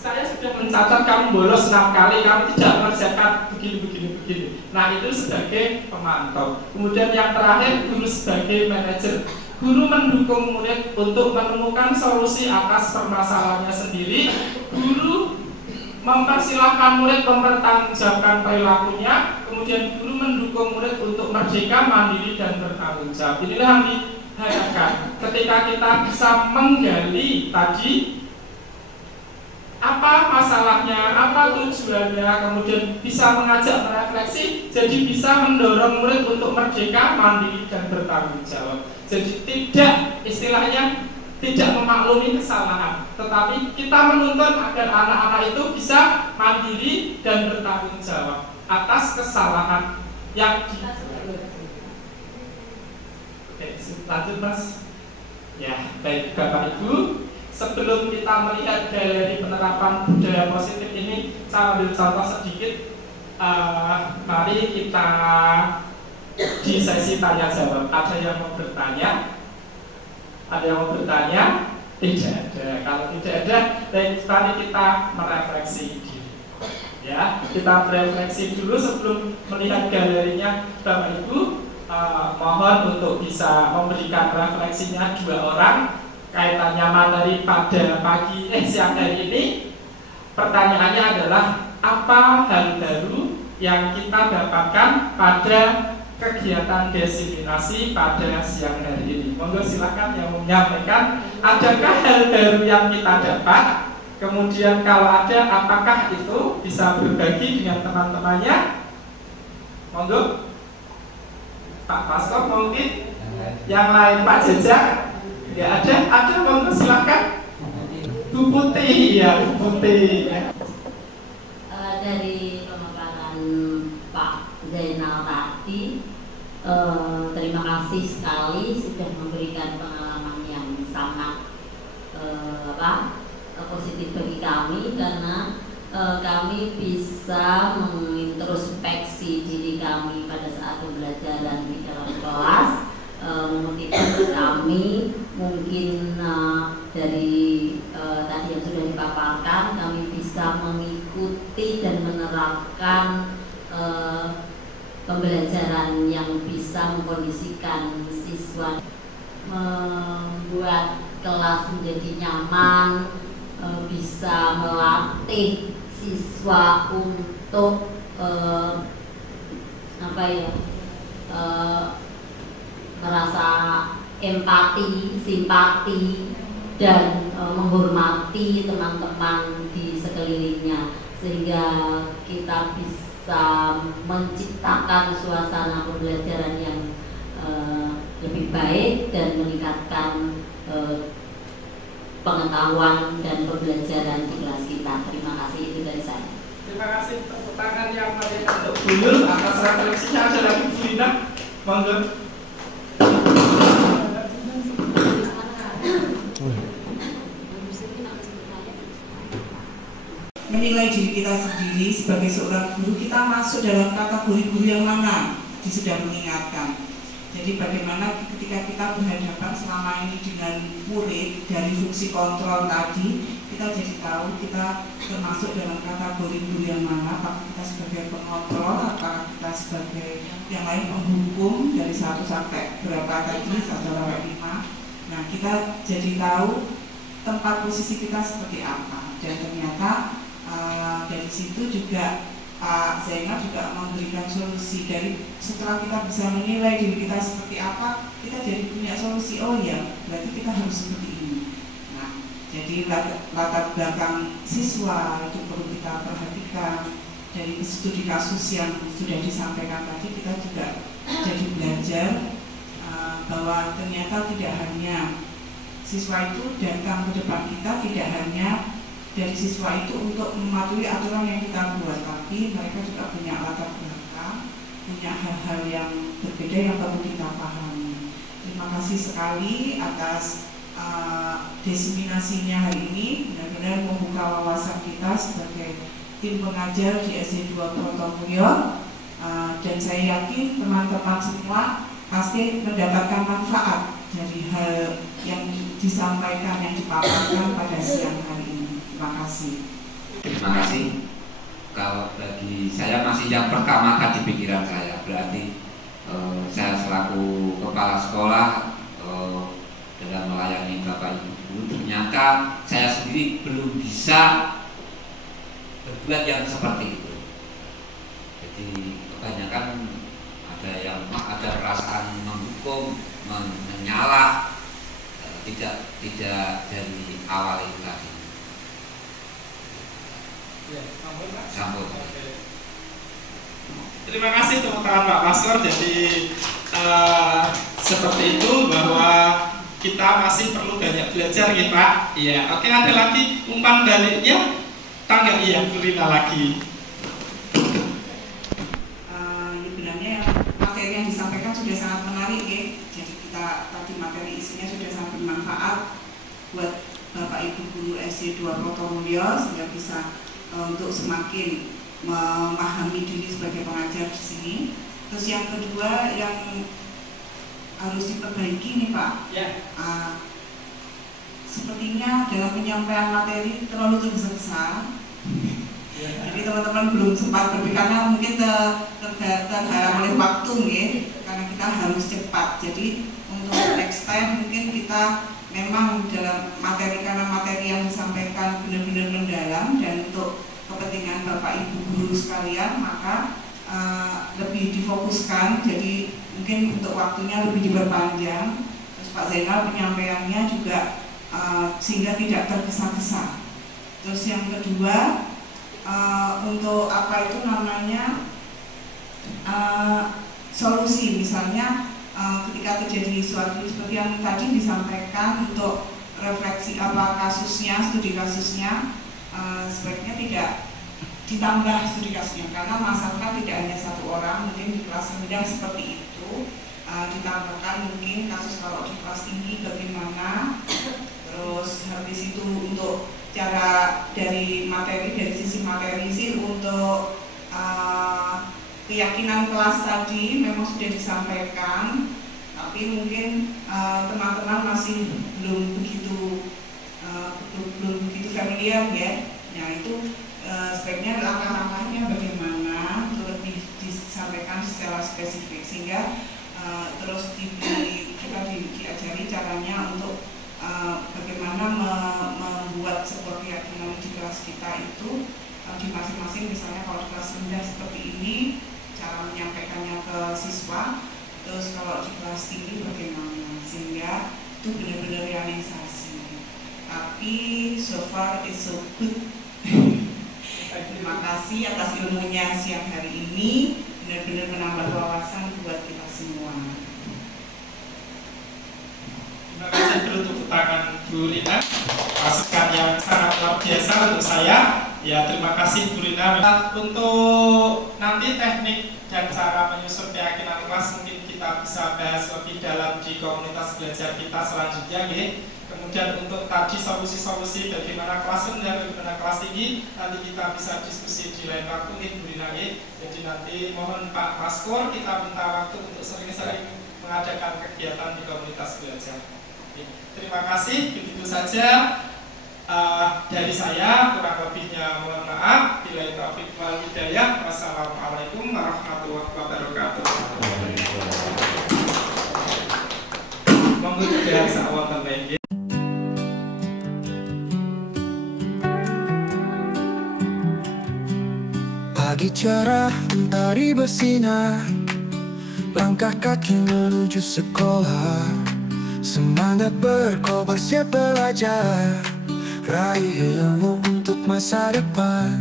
Saya sudah mencatat kamu bolos 6 kali, kamu tidak mengerjakan begini. Nah itu sebagai pemantau. Kemudian yang terakhir, guru sebagai manajer. Guru mendukung murid untuk menemukan solusi atas permasalahannya sendiri. Guru mempersilahkan murid mempertanggungjawabkan perilakunya. Kemudian guru mendukung murid untuk merdeka, mandiri, dan bertanggung jawab. Inilah yang diharapkan ketika kita bisa menggali tadi apa masalahnya, apa tujuannya, kemudian bisa mengajak merefleksi, jadi bisa mendorong murid untuk merdeka, mandiri, dan bertanggung jawab. Jadi tidak, istilahnya tidak memaklumi kesalahan, tetapi kita menuntun agar anak-anak itu bisa mandiri dan bertanggung jawab atas kesalahan yang Oke, lanjut Mas. Ya, baik Bapak Ibu. Sebelum kita melihat galeri penerapan budaya positif ini, saya ambil contoh sedikit. Mari kita di sesi tanya jawab. Ada yang mau bertanya? Ada yang mau bertanya? Tidak ada. Kalau tidak ada, baik, mari kita merefleksi diri. Ya, kita merefleksi dulu sebelum melihat galerinya Bapak Ibu. Mohon untuk bisa memberikan refleksinya 2 orang. Kaitannya materi pada siang hari ini. Pertanyaannya adalah apa hal baru yang kita dapatkan pada kegiatan desiminasi pada siang hari ini. Monggo silakan yang menyampaikan, adakah hal baru yang kita dapat? Kemudian kalau ada, apakah itu bisa berbagi dengan teman-temannya? Monggo Pak Pastor mungkin, yang lain Pak Jejak. Ya ada monggo silakan. Bu Putih, ya Bu Putih. Dari pemaparan Pak Zainal tadi, terima kasih sekali sudah memberikan pengalaman yang sangat positif bagi kami, karena kami bisa mengintrospeksi diri kami pada saat pembelajaran di dalam kelas. Motivasi kami mungkin dari tadi yang sudah dipaparkan, kami bisa mengikuti dan menerapkan pembelajaran yang bisa mengkondisikan siswa, membuat kelas menjadi nyaman, bisa melatih siswa untuk merasa empati, simpati, dan menghormati teman-teman di sekelilingnya, sehingga kita bisa menciptakan suasana pembelajaran yang lebih baik dan meningkatkan pengetahuan dan pembelajaran di kelas kita. Terima kasih, itu dari saya. Terima kasih. Tepuk tangan yang meriah untuk Bu Nur atas refleksinya. Ada lagi Bu Lina, monggo. Menilai diri kita sendiri sebagai seorang guru, kita masuk dalam kategori guru yang mana? Sudah mengingatkan. Jadi bagaimana ketika kita berhadapan selama ini dengan murid dari fungsi kontrol tadi, kita jadi tahu kita termasuk dalam kategori guru yang mana. Apakah kita sebagai pengontrol, apakah kita sebagai yang lain penghukum dari 1 sampai berapa tadi, 1 sampai 5. Nah, kita jadi tahu tempat posisi kita seperti apa. Dan ternyata dari situ juga Pak Zainal juga memberikan solusi. Dari setelah kita bisa menilai diri kita seperti apa, kita jadi punya solusi. Oh ya, berarti kita harus seperti ini. Nah, Jadi latar belakang siswa itu perlu kita perhatikan. Dari studi kasus yang sudah disampaikan tadi, kita juga jadi belajar bahwa ternyata tidak hanya siswa itu datang ke depan kita, tidak hanya dari siswa itu untuk mematuhi aturan yang kita buat, tapi mereka juga punya latar belakang, punya hal-hal yang berbeda yang perlu kita pahami. Terima kasih sekali atas diseminasinya hari ini, benar-benar membuka wawasan kita sebagai tim pengajar di SD 2 Protomulyo, dan saya yakin teman-teman semua pasti mendapatkan manfaat dari hal yang disampaikan, yang dipaparkan pada siang hari ini. Terima kasih. Terima kasih. Kalau bagi saya masih yang pertama di pikiran saya, berarti saya selaku kepala sekolah dalam melayani Bapak Ibu guru, ternyata saya sendiri belum bisa berbuat yang seperti itu. Jadi kebanyakan ada perasaan menghukum, menyalah, tidak dari awal itu tadi. Ya, sambut. Terima kasih tepuk tangan Pak Paskor. Jadi seperti itu bahwa kita masih perlu banyak belajar ya Pak. Iya, oke, ada lagi umpan baliknya. Tangga iya, Bu Rina lagi. Sebenarnya materi yang disampaikan sudah sangat menarik ya. Jadi kita tadi materi isinya sudah sangat bermanfaat buat Bapak Ibu guru SD 2 Protomulyo, sehingga bisa untuk semakin memahami diri sebagai pengajar di sini. Terus yang kedua yang harus diperbaiki nih Pak, ya. Sepertinya dalam penyampaian materi terlalu tergesa-gesa. Jadi teman-teman belum sempat berpikir, karena mungkin terhalang oleh waktu ya, karena kita harus cepat. Jadi untuk next time mungkin kita memang dalam materi, karena materi yang disampaikan benar-benar mendalam dan untuk kepentingan Bapak Ibu guru sekalian, maka lebih difokuskan. Jadi mungkin untuk waktunya lebih diperpanjang. Terus Pak Zainal penyampaiannya juga sehingga tidak tergesa-gesa. Terus yang kedua, untuk apa itu namanya solusi, misalnya ketika terjadi suatu seperti yang tadi disampaikan, untuk refleksi apa kasusnya, studi kasusnya, sebaiknya tidak ditambah studi kasusnya, karena masalahnya tidak hanya satu orang, mungkin di kelas rendah seperti itu, ditambahkan mungkin kasus kalau di kelas tinggi bagaimana. Terus habis itu untuk cara dari sisi materi sih, untuk keyakinan kelas tadi memang sudah disampaikan, tapi mungkin teman-teman masih belum begitu familiar ya. Nah itu sebaiknya langkah-langkahnya bagaimana untuk lebih disampaikan secara spesifik, sehingga terus kita diajari caranya untuk bagaimana membuat sebuah keyakinan di kelas kita itu di masing-masing. Misalnya kalau di kelas rendah seperti ini cara menyampaikannya ke siswa, terus kalau di kelas tinggi bagaimana, sehingga itu benar-benar realisasi. Tapi so far is so good. Terima kasih atas ilmunya siang hari ini, benar-benar menambah wawasan buat kita semua. Terima kasih dulu tepuk tangan Bu Rina, masukan yang sangat luar biasa untuk saya. Ya, terima kasih Bu Rina. Untuk nanti teknik dan cara menyusun keyakinan kelas mungkin kita bisa bahas lebih dalam di komunitas belajar kita selanjutnya ya. Kemudian untuk tadi solusi-solusi bagaimana kelas rendah, bagaimana kelas tinggi, nanti kita bisa diskusi di lain waktu nih Bu Rina ya. Jadi nanti mohon Pak Paskor kita minta waktu untuk sering-sering mengadakan kegiatan di komunitas belajar. Terima kasih, begitu saja dari saya, kurang lebihnya mohon maaf. Billahi taufiq wal hidayah. Wassalamualaikum warahmatullahi wabarakatuh. Monggo juga sahabat baik. Pagi cerah, matahari bersinar, langkah kaki menuju sekolah. Semangat berkobar siap belajar, raih ilmu untuk masa depan.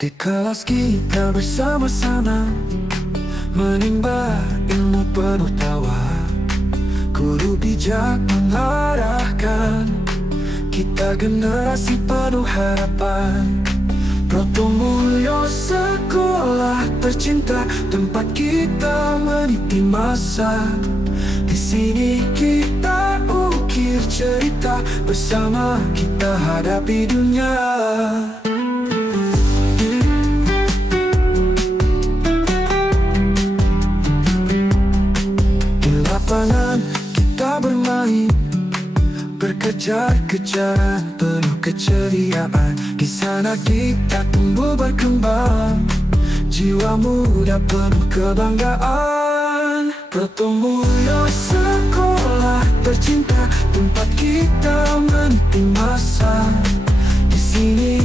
Di kelas kita bersama-sama menimba ilmu penuh tawa. Guru bijak mengarahkan kita generasi penuh harapan. Proto Mulyo sekolah tercinta, tempat kita meniti masa. Di sini kita ukir cerita, bersama kita hadapi dunia. Di lapangan kita bermain, berkejar-kejaran penuh keceriaan. Di sana kita tumbuh berkembang, jiwa muda penuh kebanggaan. Proto Mulyo sekolah tercinta, tempat kita meniti masa. Di sini